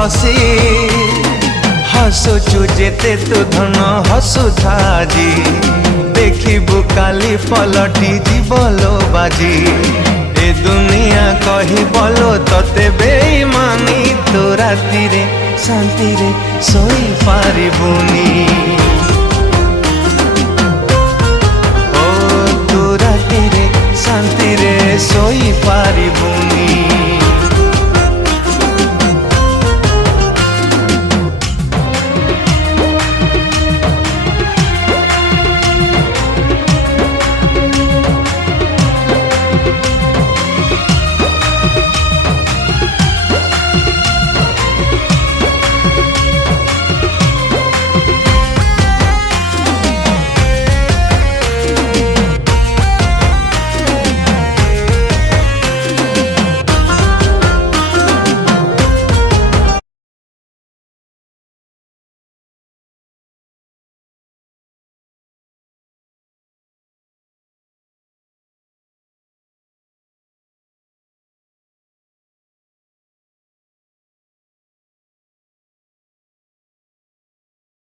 हसी हसुचु जेते तू धन हसुथा जी देखिबु काली पलटी जीवलो बाजी ए दुनिया कही बोलो तते बेईमानी तो राति रे शांति रे सोई पारिबुनी ओ तू राति रे शांति रे सोई पारिबुनी।